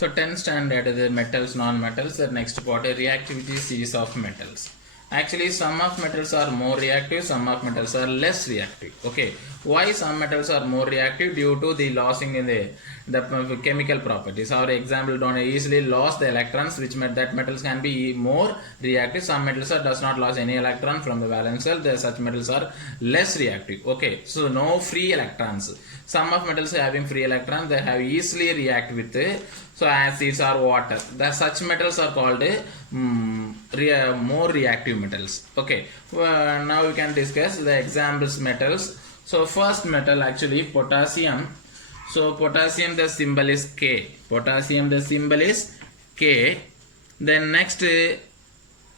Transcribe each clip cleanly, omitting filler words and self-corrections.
So 10th standard, the metals, non-metals. The next part, a reactivity series of metals. Actually, some of metals are more reactive, some of metals are less reactive. Okay, why some metals are more reactive? Due to the losing in the chemical properties. Our example don't easily lost the electrons, which meant that metals can be more reactive. Some metals does not lose any electron from the valence shell. Such metals are less reactive. Okay, so no free electrons. Some of metals having free electrons, they have easily react with so acids or water. Such metals are called more reactive metals. Okay, now we can discuss the examples metals. So first metal, actually potassium. So potassium, the symbol is K. Potassium, the symbol is K. Then next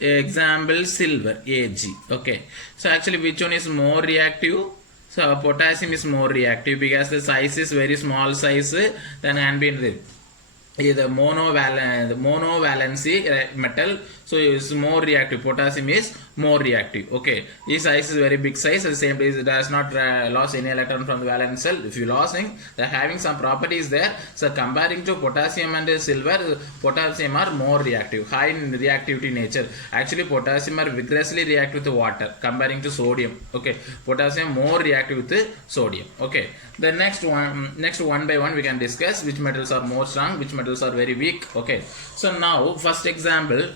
example, silver, Ag. Okay, so actually which one is more reactive? So potassium is more reactive because the size is very small size than can be the monovalency metal, so it's more reactive. Potassium is more reactive. Okay, this size is very big size. At the same time, it does not lose any electron from the valence shell. If you losing, they're having some properties there. So comparing to potassium and silver, potassium are more reactive, high in reactivity nature. Actually, potassium are vigorously react with water comparing to sodium. Okay, potassium more reactive with sodium. Okay, the next one by one we can discuss which metals are more strong, which metals are very weak. Okay, so now first example,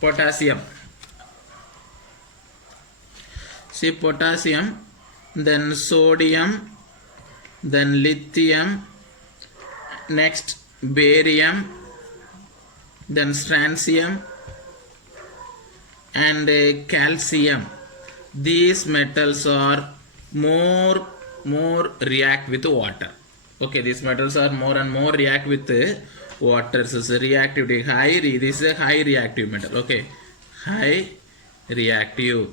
potassium. See, potassium, then sodium, then lithium, next barium, then strontium and calcium. These metals are more react with water. Okay, these metals are more and more react with water. So reactivity high. This is a high reactive metal. Okay, high reactive.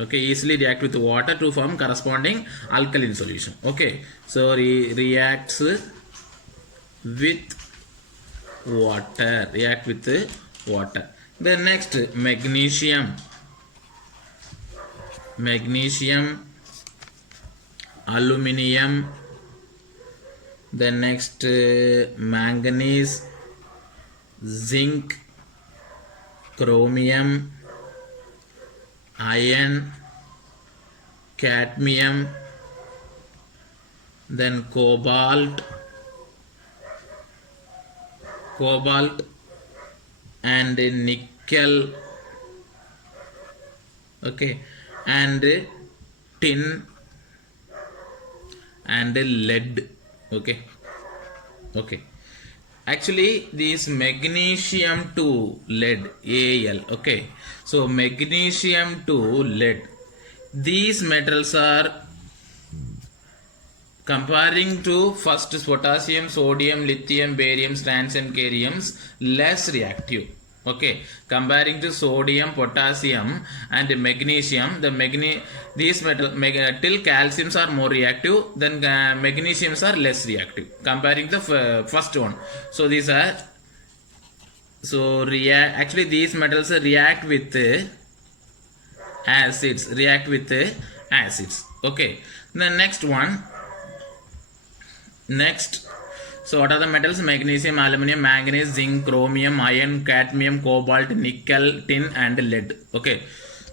Okay, easily react with water to form corresponding alkaline solution. Okay, so reacts with water. React with water. Then next, magnesium. Magnesium, aluminium. Then next, manganese, zinc, chromium, iron, cadmium, then cobalt and nickel. Okay, and tin and lead. Okay, actually this magnesium to lead, Al. Okay, so magnesium to lead, these metals are comparing to first potassium, sodium, lithium, barium, strontium, cerium, less reactive. Okay, comparing to sodium, potassium and magnesium, these metal till calciums are more reactive, then magnesiums are less reactive comparing the first one. So these are actually these metals react with acids. Okay, the next one. Next, so what are the metals? Magnesium, aluminum, manganese, zinc, chromium, iron, cadmium, cobalt, nickel, tin and lead. Okay,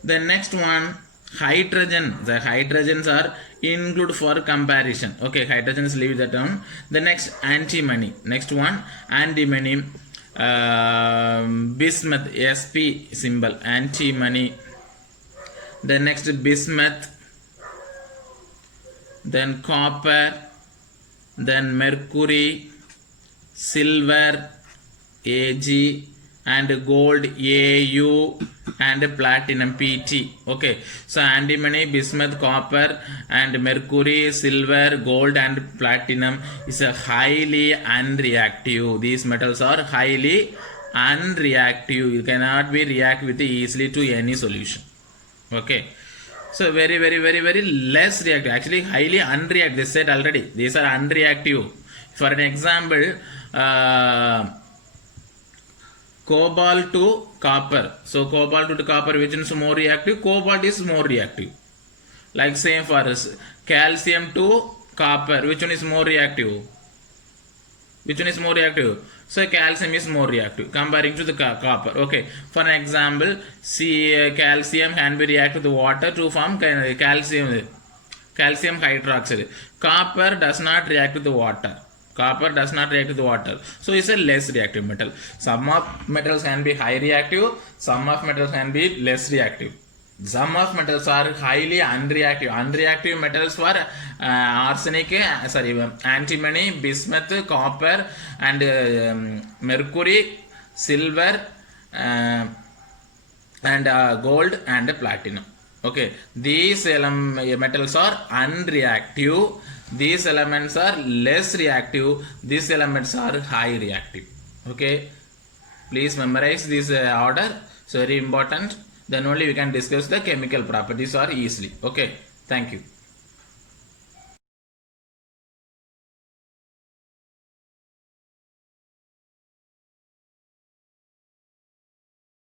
the next one, hydrogen. The hydrogens are include for comparison. Okay, hydrogens, leave that down. The next, antimony. Next one, antimony, bismuth, Sp symbol, antimony. The next, bismuth, then copper, then mercury, silver, Ag, and gold, Au, and platinum, Pt. Okay, so antimony, bismuth, copper and mercury, silver, gold and platinum is a highly unreactive. These metals are highly unreactive. You cannot be react with easily to any solution. Okay, so very less reactive. Actually highly unreactive. They said already these are unreactive. For an example, cobalt to copper. So cobalt to copper, which is more reactive? Cobalt is more reactive. Like same for us, calcium to copper, which one is more reactive? Which one is more reactive? So calcium is more reactive comparing to the copper. Okay. For an example, calcium can be reacted with water to form calcium hydroxide. Copper does not react with the water. Copper does not react with water. So it's a less reactive metal. Some of metals can be high reactive. Some of metals can be less reactive. Some of metals are highly unreactive. Unreactive metals were arsenic, antimony, bismuth, copper, and mercury, silver, and gold and platinum. Okay, these metals are unreactive. These elements are less reactive. These elements are high reactive. Okay, please memorize this order. It's very important. Then only we can discuss the chemical properties or easily. Okay, thank you.